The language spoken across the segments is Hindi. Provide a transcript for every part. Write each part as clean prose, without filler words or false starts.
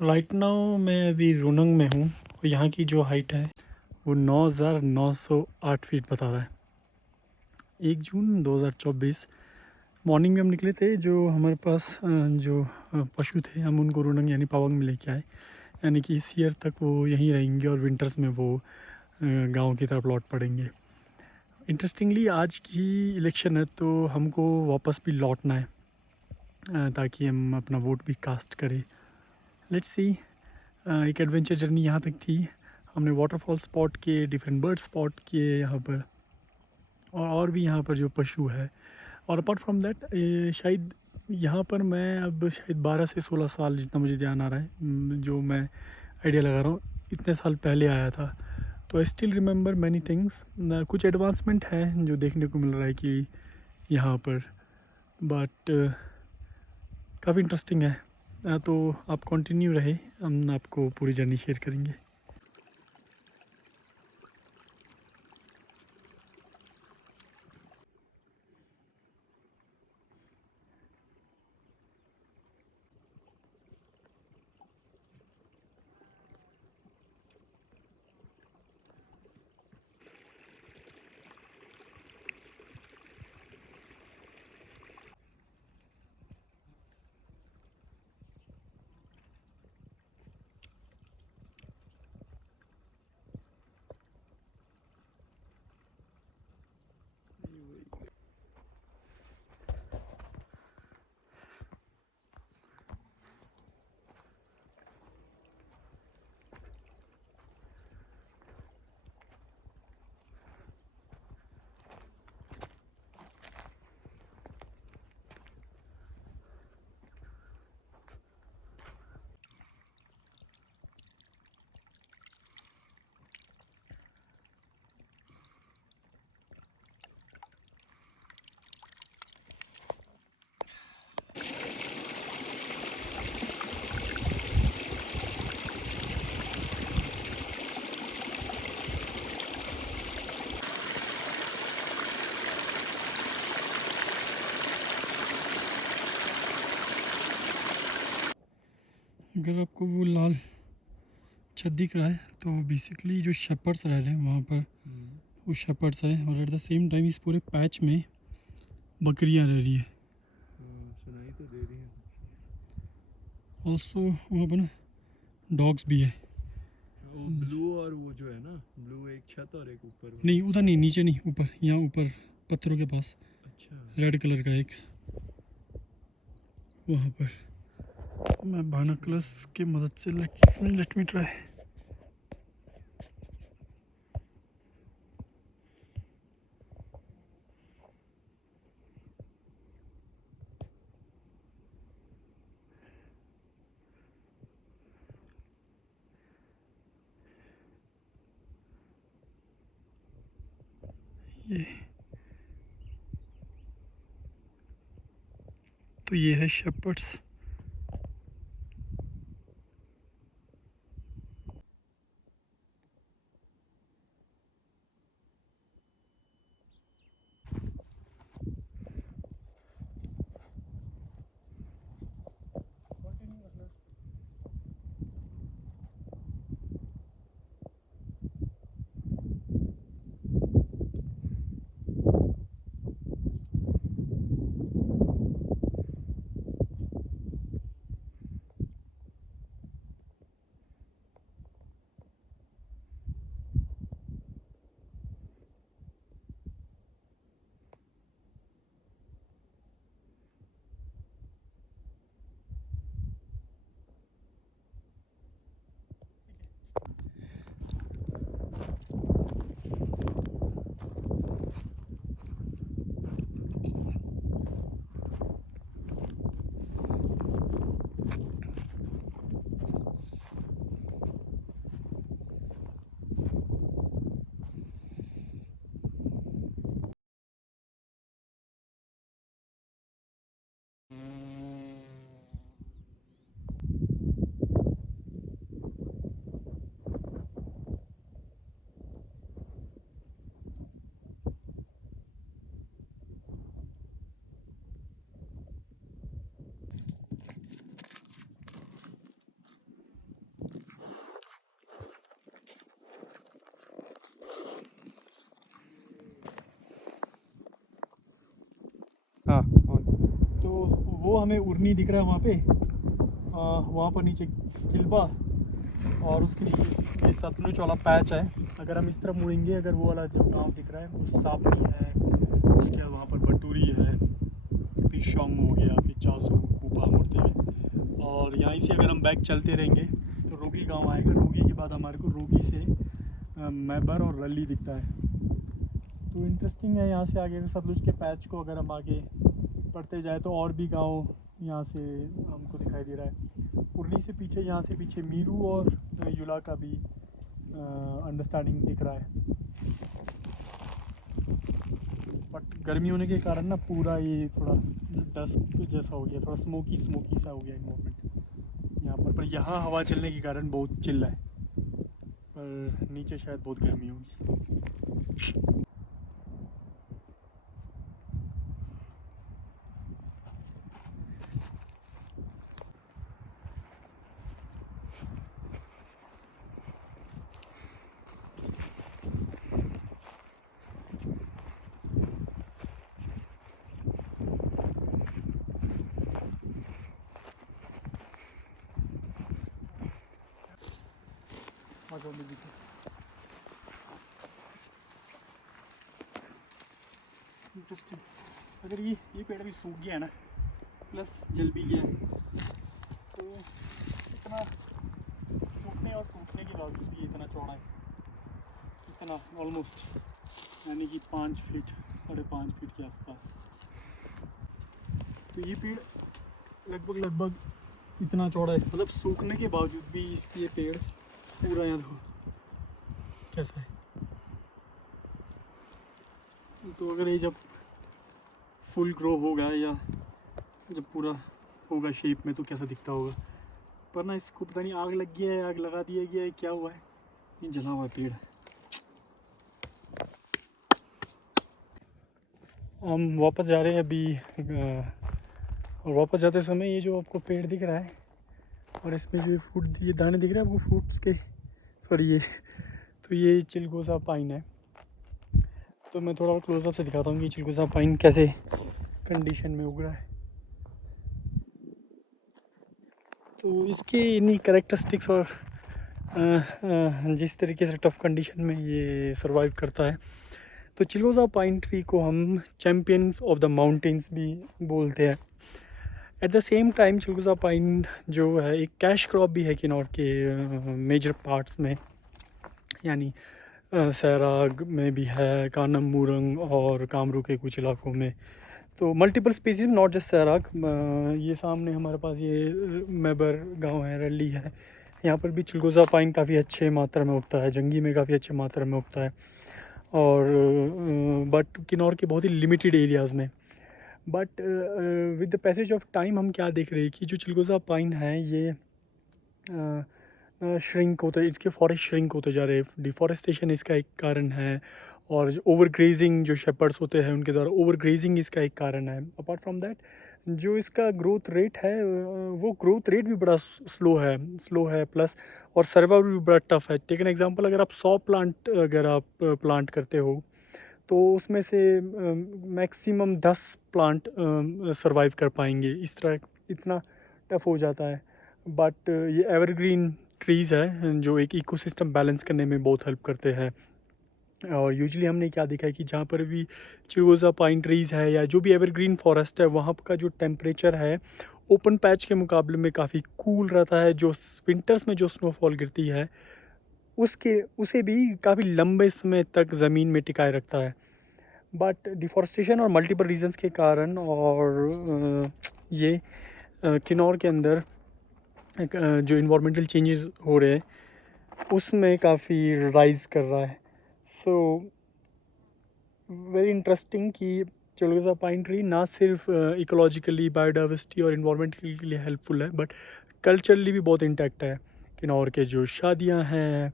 राइट नाउ मैं अभी रोनंग में हूँ और यहाँ की जो हाइट है वो 9,908 फीट बता रहा है। 1 जून 2024 मॉर्निंग में हम निकले थे। जो हमारे पास जो पशु थे हम उनको रोनंग यानी पावंग में लेके आए, यानी कि इस ईयर तक वो यहीं रहेंगे और विंटर्स में वो गांव की तरफ लौट पड़ेंगे। इंटरेस्टिंगली आज की इलेक्शन है तो हमको वापस भी लौटना है ताकि हम अपना वोट भी कास्ट करें। Let's see. एक एडवेंचर जर्नी यहाँ तक थी। हमने वाटरफॉल स्पॉट किए, डिफरेंट बर्ड स्पॉट किए यहाँ पर, और भी यहाँ पर जो पशु है। और अपार्ट फ्रॉम दैट शायद यहाँ पर मैं अब शायद 12 से 16 साल जितना मुझे ध्यान आ रहा है, जो मैं आइडिया लगा रहा हूँ, इतने साल पहले आया था। तो I still remember many things. कुछ एडवांसमेंट है जो देखने को मिल रहा है कि यहाँ पर, बट काफ़ी इंटरेस्टिंग है। तो आप कंटिन्यू रहे, हम आपको पूरी जर्नी शेयर करेंगे। अगर आपको वो लाल छत दिख रहा है तो बेसिकली जो शेपर्ड्स रह रहे हैं वहाँ पर, वो शेपर्ड्स हैं। और एट द सेम टाइम इस पूरे पैच में बकरियाँ रह रही है। सुनाई तो दे रही है। ऑल्सो वहाँ पर ना डॉग्स भी है। वो ब्लू और वो जो है ना, ब्लू एक छत और एक ऊपर। नहीं उधर नहीं, नीचे नहीं, ऊपर, यहाँ ऊपर पत्थरों के पास। अच्छा। रेड कलर का एक वहाँ पर। मैं बाइनोकुलर्स की मदद से लेट मी ट्राई। ये तो ये है शेपर्ड्स। वो हमें उर्नी दिख रहा है वहाँ पे, वहाँ पर नीचे किल्बा, और उसके नीचे ये सतलुज वाला पैच है। अगर हम इस तरफ मुड़ेंगे, अगर वो वाला जो गांव दिख रहा है वो सापनी है, उसके बाद वहाँ पर बटूरी है, फिर शोंग हो गया, फिर चासू कूपा मुड़ते हुए, और यहाँ से अगर हम बैक चलते रहेंगे तो रोगी गांव आएगा। रोगी के बाद हमारे को रोगी से मैबर और रली दिखता है। तो इंटरेस्टिंग है। यहाँ से आगे सतलुज के पैच को अगर हम आगे बढ़ते जाए तो और भी गांव यहाँ से हमको दिखाई दे रहा है। उर्नी से पीछे, यहाँ से पीछे मीरू और युला का भी अंडरस्टैंडिंग दिख रहा है। बट गर्मी होने के कारण ना पूरा ये थोड़ा डस्ट जैसा हो गया, थोड़ा स्मोकी सा हो गया इन्वायरमेंट यहाँ पर यहाँ हवा चलने के कारण बहुत चिल्ला है, पर नीचे शायद बहुत गर्मी होगी। इंटरेस्टिंग। अगर ये पेड़ भी सूख गया है ना, प्लस जल भी गया है, तो इतना सूखने और टूटने के बावजूद भी इतना चौड़ा है, इतना ऑलमोस्ट यानी कि 5 फीट 5.5 फीट के आसपास। तो ये पेड़ लगभग इतना चौड़ा है, मतलब सूखने के बावजूद भी ये पेड़ पूरा यहाँ देखो कैसा है। तो अगर ये जब फुल ग्रो होगा या जब पूरा होगा शेप में तो कैसा दिखता होगा। पर ना इसको पता नहीं आग लग गया है, आग लगा दिया गया है, क्या हुआ है, ये जला हुआ है पेड़। हम वापस जा रहे हैं अभी, और वापस जाते समय ये जो आपको पेड़ दिख रहा है और इसमें जो फ्रूट, ये दाने दिख रहे हैं आपको फ्रूट्स के, सॉरी तो ये चिलगोजा पाइन है। तो मैं थोड़ा क्लोजअप से दिखाता हूँ कि चिलगोजा पाइन कैसे कंडीशन में उग रहा है। तो इसके इन्हीं कैरेक्टरिस्टिक्स और जिस तरीके से टफ़ कंडीशन में ये सर्वाइव करता है, तो चिलगोजा पाइन ट्री को हम चैम्पियंस ऑफ द माउंटेन्स भी बोलते हैं। एट द सेम टाइम चिलगोजा पाइन जो है एक कैश क्रॉप भी है किन्नौर के मेजर पार्ट्स में, यानी सैराग में भी है, कानम मूरंग और कामरू के कुछ इलाकों में। तो मल्टीपल स्पीसीज, नॉट जस्ट सैराग। ये सामने हमारे पास ये मैबर गांव है, रली है, यहाँ पर भी चिलगोजा पाइन काफ़ी अच्छे मात्रा में उगता है, जंगी में काफ़ी अच्छे मात्रा में उगता है, और बट किन्नौर के बहुत ही लिमिटेड एरियाज़ में। But with the passage of time हम क्या देख रहे हैं कि जो चिलगोजा पाइन है ये श्रिंक होते, इसके फॉरेस्ट श्रिंक होते जा रहे हैं। डिफॉरेस्टेशन इसका एक कारण है, और ओवर ग्रेजिंग जो शेपर्ड्स होते हैं उनके द्वारा ओवर ग्रेजिंग इसका एक कारण है। अपार्ट फ्रॉम दैट जो इसका ग्रोथ रेट है वो ग्रोथ रेट भी बड़ा स्लो है प्लस, और सर्वाइवल भी बड़ा टफ है। टेक एन एग्जांपल, अगर आप 100 प्लांट अगर आप प्लांट करते हो तो उसमें से मैक्सिमम 10 प्लांट सर्वाइव कर पाएंगे, इस तरह इतना टफ हो जाता है। बट ये एवरग्रीन ट्रीज़ है जो एक इकोसिस्टम बैलेंस करने में बहुत हेल्प करते हैं। और यूजुअली हमने क्या देखा है कि जहाँ पर भी चिलगोजा पाइन ट्रीज़ है या जो भी एवरग्रीन फॉरेस्ट है, वहाँ का जो टेम्परेचर है ओपन पैच के मुकाबले में काफ़ी कूल रहता है। जो विंटर्स में जो स्नोफॉल गिरती है उसे भी काफ़ी लंबे समय तक ज़मीन में टिकाए रखता है। बट डिफॉरेस्टेशन और मल्टीपल रीजंस के कारण और ये किन्नौर के अंदर जो इन्वायरमेंटल चेंजेस हो रहे हैं उसमें काफ़ी राइज कर रहा है। सो वेरी इंटरेस्टिंग कि चिलगोजा पाइन ट्री ना सिर्फ इकोलॉजिकली, बायोडाइवर्सिटी और इन्वायरमेंट के लिए हेल्पफुल है, बट कल्चरली भी बहुत इंटैक्ट है। किन्नौर के जो शादियां हैं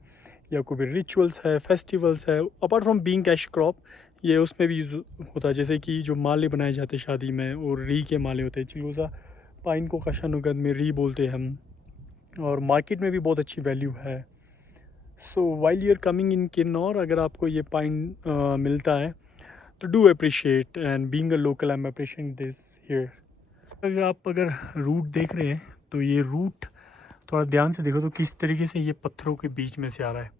या कोई भी रिचुअल्स है, फेस्टिवल्स है, apart from being cash crop, ये उसमें भी यूज़ होता है। जैसे कि जो माले बनाए जाते हैं शादी में, और री के माले होते हैं, चिलगोजा पाइन को कशानुगत में री बोलते हैं हम, और मार्केट में भी बहुत अच्छी वैल्यू है। So while you are coming in Kinnaur, अगर आपको ये पाइन मिलता है तो do appreciate, and being a local I am appreciating this here. अगर रूट देख रहे हैं तो ये रूट थोड़ा ध्यान से देखो तो किस तरीके से ये पत्थरों के बीच में से आ रहा है।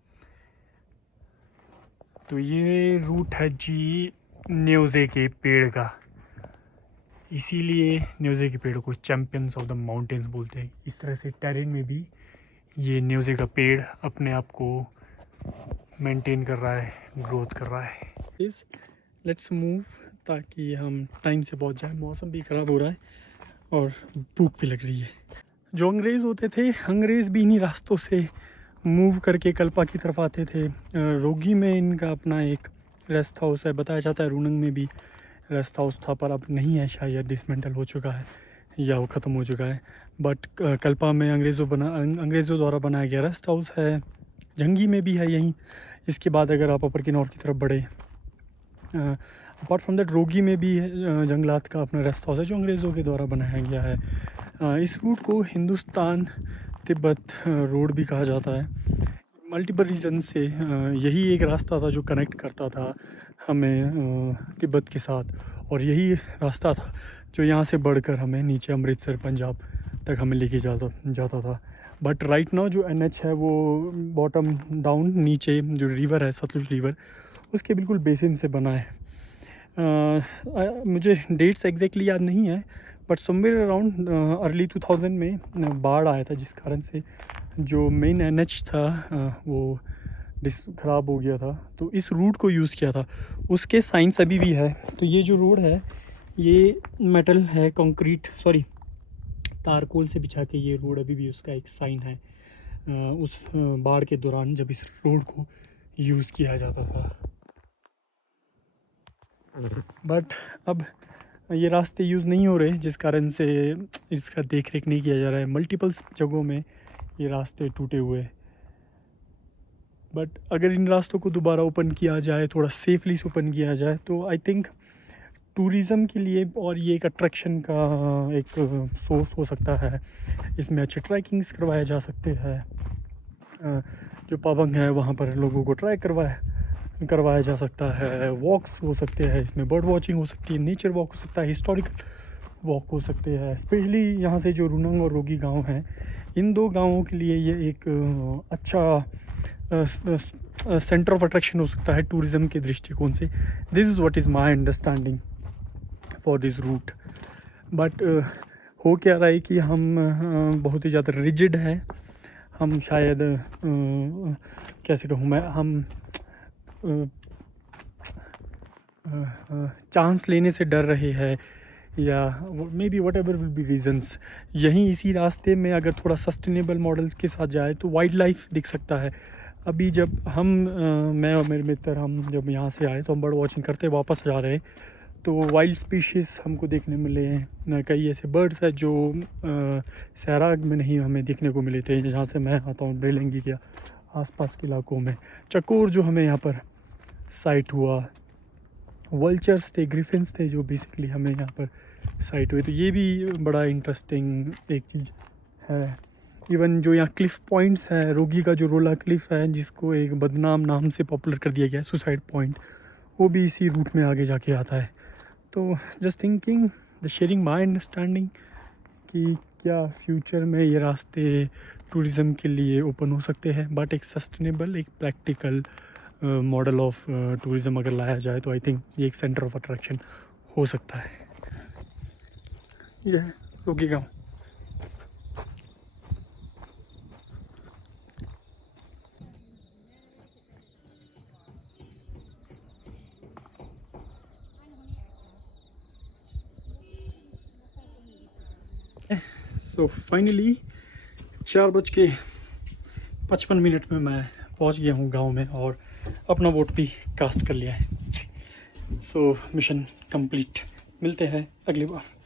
तो ये रूट है जी न्योज़े के पेड़ का, इसीलिए न्योज़े के पेड़ को चैम्पियंस ऑफ द माउंटेन्स बोलते हैं। इस तरह से टेरेन में भी ये न्योज़े का पेड़ अपने आप को मेंटेन कर रहा है, ग्रोथ कर रहा है। लेट्स मूव ताकि हम टाइम से पहुंच जाए। मौसम भी ख़राब हो रहा है और भूख भी लग रही है। जो अंग्रेज़ होते थे, अंग्रेज़ भी इन्हीं रास्तों से मूव करके कल्पा की तरफ आते थे। रोगी में इनका अपना एक रेस्ट हाउस है, बताया जाता है रुनंग में भी रेस्ट हाउस था, पर अब नहीं है, शायद डिसमेंटल हो चुका है या वो ख़त्म हो चुका है। बट कल्पा में अंग्रेज़ों द्वारा बनाया गया रेस्ट हाउस है। जंगी में भी है यहीं। इसके बाद अगर आप अपर किन्नौर की तरफ बढ़े, अपार्ट फ्रॉम दैट रोगी में भी जंगलात का अपना रेस्ट हाउस है जो अंग्रेज़ों के द्वारा बनाया गया है। इस रूट को हिंदुस्तान तिब्बत रोड भी कहा जाता है। मल्टीपल रीज़न से यही एक रास्ता था जो कनेक्ट करता था हमें तिब्बत के साथ, और यही रास्ता था जो यहाँ से बढ़कर हमें नीचे अमृतसर पंजाब तक हमें लेके जाता था। बट राइट नाउ जो NH है वो बॉटम डाउन नीचे जो रिवर है सतलुज रिवर, उसके बिल्कुल बेसिन से बना है। मुझे डेट्स एग्जैक्टली याद नहीं है, बट समवेयर अराउंड अर्ली 2000 में बाढ़ आया था, जिस कारण से जो मेन NH था वो ख़राब हो गया था। तो इस रूट को यूज़ किया था, उसके साइंस अभी भी है। तो ये जो रोड है ये मेटल है, कंक्रीट सॉरी तारकोल से बिछा के ये रोड अभी भी उसका एक साइन है उस बाढ़ के दौरान जब इस रोड को यूज़ किया जाता था। बट अब ये रास्ते यूज़ नहीं हो रहे, जिस कारण से इसका देख रेख नहीं किया जा रहा है। मल्टीपल्स जगहों में ये रास्ते टूटे हुए हैं। बट अगर इन रास्तों को दोबारा ओपन किया जाए, थोड़ा सेफली से ओपन किया जाए, तो आई थिंक टूरिज़म के लिए और ये एक अट्रैक्शन का एक सोर्स हो सकता है। इसमें अच्छे ट्रैकिंग्स करवाए जा सकते हैं। जो पाबंग है वहाँ पर लोगों को ट्रैक करवाया जा सकता है। वॉक्स हो सकते हैं, इसमें बर्ड वॉचिंग हो सकती है, नेचर वॉक हो सकता है, हिस्टोरिकल वॉक हो सकते हैं। स्पेशली यहाँ से जो रुनंग और रोगी गांव हैं, इन दो गांवों के लिए ये एक अच्छा सेंटर ऑफ अट्रैक्शन हो सकता है टूरिज़म के दृष्टिकोण से। This is what is my understanding for this route. But हो क्या रहा है कि हम बहुत ही ज़्यादा रिजिड है। हम शायद कैसे कहूँ मैं, हम चांस लेने से डर रहे हैं, या maybe whatever will be reasons. यहीं इसी रास्ते में अगर थोड़ा सस्टेनेबल मॉडल्स के साथ जाए तो वाइल्ड लाइफ दिख सकता है। अभी जब हम मैं और मेरे मित्र हम जब यहाँ से आए तो हम बर्ड वॉचिंग करते वापस जा रहे, तो वाइल्ड स्पीशीज़ हमको देखने मिले हैं। कई ऐसे बर्ड्स हैं जो सैराग में नहीं हमें देखने को मिले थे, जहाँ से मैं आता हूँ ब्रेलंगी के आसपास के इलाकों में। चकोर जो हमें यहाँ पर साइट हुआ, वल्चर्स थे, ग्रिफिन्स थे जो बेसिकली हमें यहाँ पर साइट हुए। तो ये भी बड़ा इंटरेस्टिंग एक चीज़ है। इवन जो यहाँ क्लिफ़ पॉइंट्स है, रोगी का जो रोला क्लिफ़ है जिसको एक बदनाम नाम से पॉपुलर कर दिया गया है, सुसाइड पॉइंट, वो भी इसी रूट में आगे जाके आता है। तो just thinking the sharing my understanding कि क्या फ्यूचर में ये रास्ते टूरिज़म के लिए ओपन हो सकते हैं, बट एक सस्टेनेबल, एक प्रैक्टिकल मॉडल ऑफ टूरिज़म अगर लाया जाए तो आई थिंक ये एक सेंटर ऑफ अट्रैक्शन हो सकता है। यह रोगी गाँव। सो फाइनली 4:55 में मैं पहुंच गया हूं गांव में और अपना वोट भी कास्ट कर लिया है। So mission complete. मिलते हैं अगली बार।